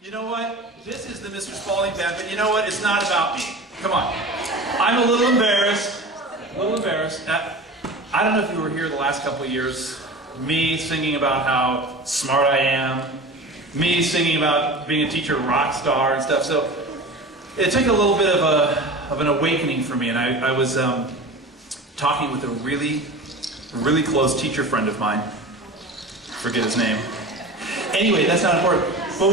You know what? This is the Mr. Spalding Band, but you know what? It's not about me. Come on. I'm a little embarrassed. I don't know if you were here the last couple of years. Me singing about how smart I am. Me singing about being a teacher rock star and stuff. So it took a little bit of an awakening for me, and I was talking with a really close teacher friend of mine. Forget his name. Anyway, that's not important. But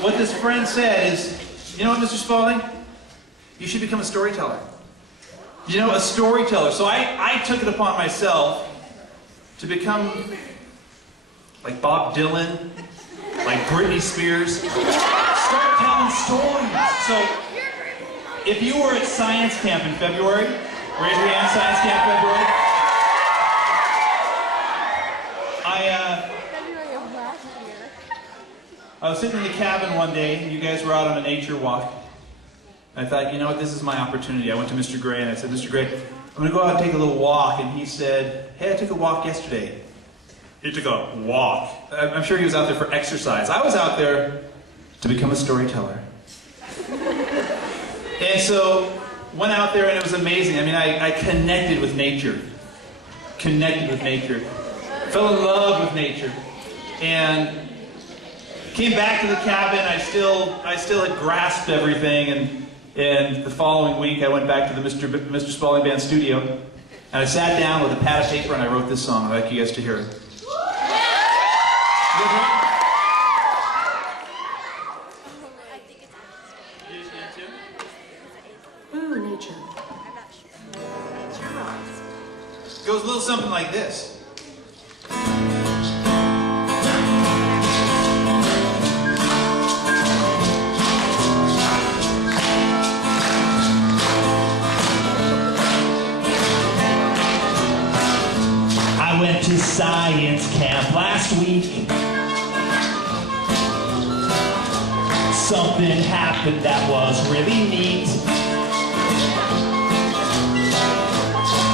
what this friend said is, you know what, Mr. Spalding? You should become a storyteller. You know, a storyteller. So I took it upon myself to become like Bob Dylan, like Britney Spears. Start telling stories. So if you were at science camp in February, raise your hand, science camp February. I was sitting in the cabin one day, and you guys were out on a nature walk. And I thought, you know what, this is my opportunity. I went to Mr. Gray and I said, Mr. Gray, I'm going to go out and take a little walk. And he said, hey, I took a walk yesterday. He took a walk. I'm sure he was out there for exercise. I was out there to become a storyteller. And so, went out there and it was amazing. I mean, I connected with nature. Fell in love with nature. And came back to the cabin. I still had grasped everything, and the following week I went back to the Mr. Spalding Band studio, and I sat down with a pad of paper and I wrote this song. I'd like you guys to hear it. Ooh, nature. It goes a little something like this. I went to science camp last week. Something happened that was really neat.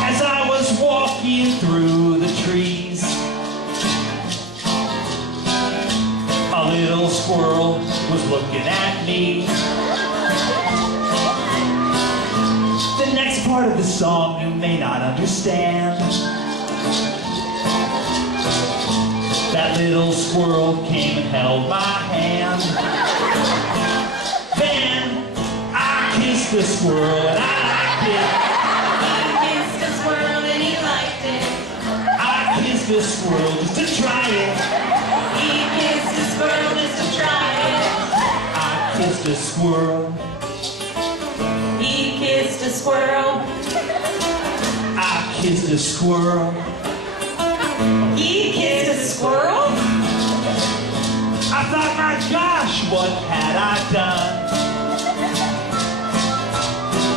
As I was walking through the trees, a little squirrel was looking at me. The next part of the song you may not understand. That little squirrel came and held my hand. Then I kissed the squirrel and I liked it. I kissed the squirrel and he liked it. I kissed the squirrel just to try it. He kissed the squirrel just to try it. I kissed the squirrel. He kissed the squirrel. I kissed the squirrel. He kissed a squirrel? I thought, my gosh, what had I done?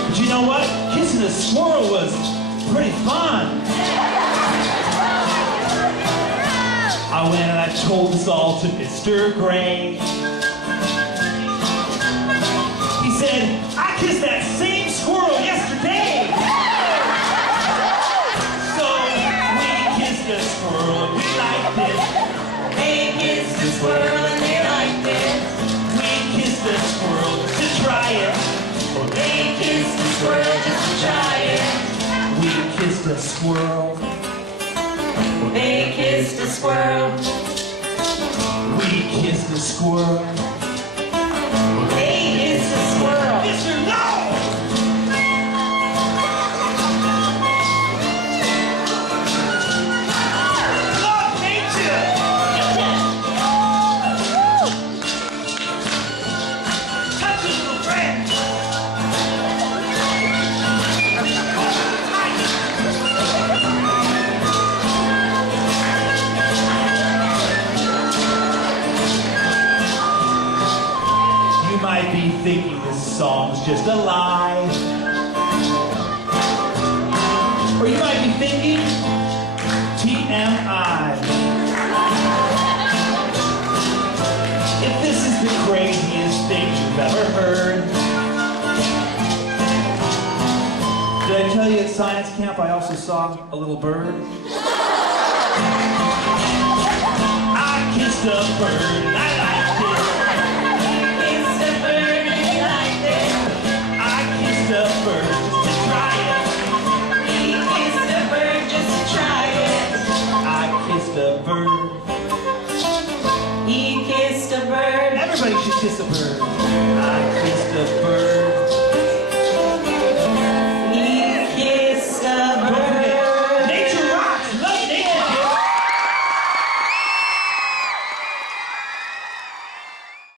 But you know what? Kissing a squirrel was pretty fun. I went and I told this all to Mr. Gray. He said, I kissed that same squirrel yesterday. The squirrel and we liked it. They kissed the squirrel and they liked it. We kissed the squirrel just to try it. They kissed the squirrel just to try it. We kissed the squirrel. They kissed the squirrel. We kissed the squirrel. They kissed the squirrel. Mr. No! You might be thinking this song's just a lie. Or you might be thinking, TMI. If this is the craziest thing you've ever heard. Did I tell you at science camp I also saw a little bird? I kissed a bird and I liked it. Everybody should kiss a bird. I kissed a bird.